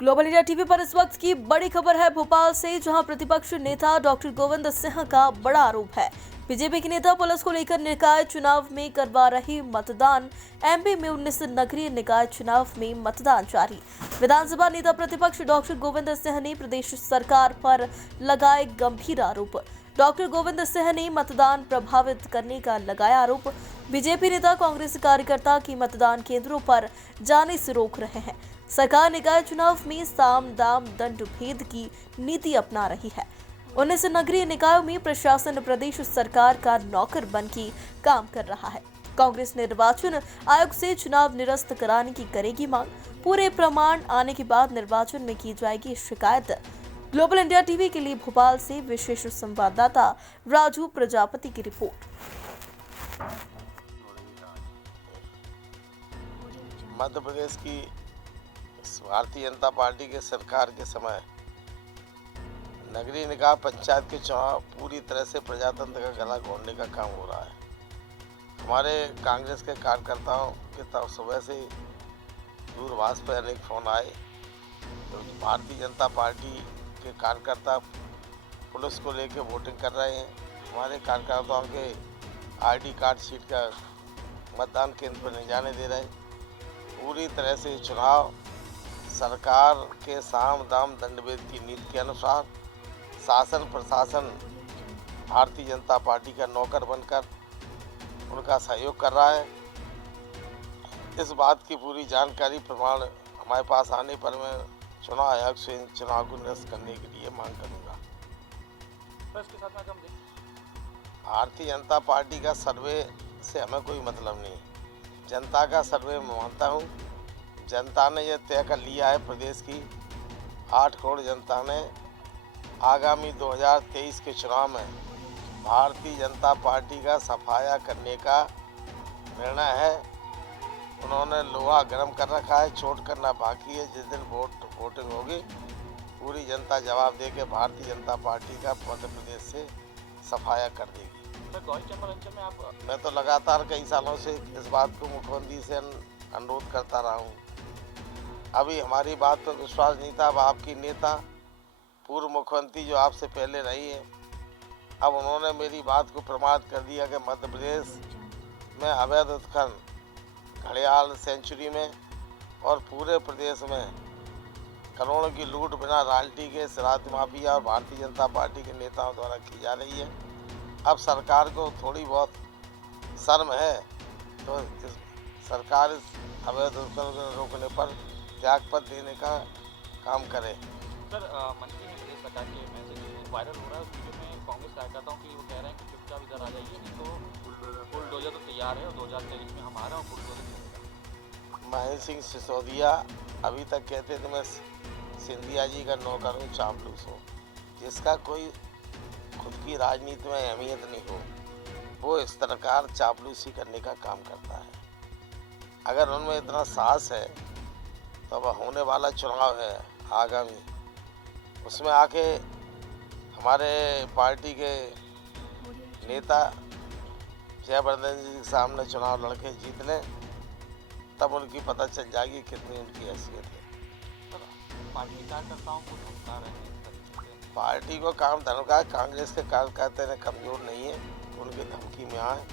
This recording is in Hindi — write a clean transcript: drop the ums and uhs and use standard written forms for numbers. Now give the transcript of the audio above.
ग्लोबल इंडिया टीवी पर इस वक्त की बड़ी खबर है भोपाल से, जहां प्रतिपक्ष नेता डॉक्टर गोविंद सिंह का बड़ा आरोप है। बीजेपी के नेता पुलिस को लेकर निकाय चुनाव में करवा रही मतदान। एमपी में 19 नगरीय निकाय चुनाव में मतदान जारी। विधानसभा नेता प्रतिपक्ष डॉक्टर गोविंद सिंह ने प्रदेश सरकार पर लगाए गंभीर आरोप। डॉक्टर गोविंद सिंह ने मतदान प्रभावित करने का लगाया आरोप। बीजेपी नेता कांग्रेस कार्यकर्ता की मतदान केंद्रों पर जाने से रोक रहे हैं। सरकार निकाय चुनाव में साम दाम दंड भेद की नीति अपना रही है। 19 नगरीय निकायों में प्रशासन प्रदेश सरकार का नौकर बन के काम कर रहा है। कांग्रेस निर्वाचन आयोग से चुनाव निरस्त कराने की करेगी मांग। पूरे प्रमाण आने के बाद निर्वाचन में की जाएगी शिकायत। ग्लोबल इंडिया टीवी के लिए भोपाल से विशेष संवाददाता राजू प्रजापति की रिपोर्ट। मध्य प्रदेश की भारतीय जनता पार्टी के सरकार के समय नगरीय निकाय पंचायत के चुनाव पूरी तरह से प्रजातंत्र का गला घोंटने का काम हो रहा है। हमारे कांग्रेस के कार्यकर्ताओं के तरफ सुबह से दूरभाष पर अनेक फोन आए, तो भारतीय जनता पार्टी के कार्यकर्ता पुलिस को लेकर वोटिंग कर रहे हैं। हमारे कार्यकर्ताओं के आईडी कार्ड शीट का मतदान केंद्र पर नहीं जाने दे रहे। पूरी तरह से चुनाव सरकार के साम दाम दंड भेद की नीति के अनुसार शासन प्रशासन भारतीय जनता पार्टी का नौकर बनकर उनका सहयोग कर रहा है। इस बात की पूरी जानकारी प्रमाण हमारे पास आने पर मैं चुनाव आयोग से इन चुनाव को निरस्त करने के लिए मांग करूंगा। इसके साथ में भारतीय जनता पार्टी का सर्वे से हमें कोई मतलब नहीं। जनता का सर्वे मैं मानता हूँ। जनता ने यह तय कर लिया है, प्रदेश की 8 करोड़ जनता ने आगामी 2023 के चुनाव में भारतीय जनता पार्टी का सफाया करने का निर्णय है। उन्होंने लोहा गर्म कर रखा है, चोट करना बाकी है। जिस दिन वोटिंग होगी पूरी जनता जवाब दे के भारतीय जनता पार्टी का मध्य प्रदेश से सफाया कर देगी। मैं तो लगातार कई सालों से इस बात को मुख्यमंत्री से अनुरोध करता रहा हूँ। अभी हमारी बात पर विश्वास नहीं था। अब आपकी नेता पूर्व मुख्यमंत्री जो आपसे पहले रही है, अब उन्होंने मेरी बात को प्रमाणित कर दिया कि मध्य प्रदेश में अवैध उत्खनन घड़ियाल सेंचुरी में और पूरे प्रदेश में करोड़ों की लूट बिना रॉयल्टी के शरारती माफिया और भारतीय जनता पार्टी के नेताओं द्वारा की जा रही है। अब सरकार को थोड़ी बहुत शर्म है, तो सरकार इस अवैध उत्खनन को रोकने पर त्यागपत्र देने का काम करे। सर, मंत्री ने प्रदेश सरकार के मैसेज वायरल हो रहा है। उस वीडियो में कांग्रेस कार्यकर्ताओं की वो कह रहे हैं कि चुपचाप इधर आ जाइए, नहीं तो बुलडोजर तो तैयार है और 2023 में हम आ रहे हैं और बुलडोजर। महेंद्र सिंह सिसोदिया अभी तक कहते थे मैं सिंधिया जी का नौकर हूँ, चापलूस हूँ। जिसका कोई खुद की राजनीति में अहमियत नहीं हो, वो इस तरह चापलूसी करने का काम करता है। अगर उनमें इतना साहस है तो अब होने वाला चुनाव है आगामी, उसमें आके हमारे पार्टी के नेता जयवर्धन जी के सामने चुनाव लड़के जीत लें, तब उनकी पता चल जाएगी कितनी उनकी हैसियत है। पार्टी कार्यकर्ताओं को धमका रहे हैं। पार्टी को काम धमका, कांग्रेस के कार्यकर्ता ने कमज़ोर नहीं है, उनकी धमकी में आए।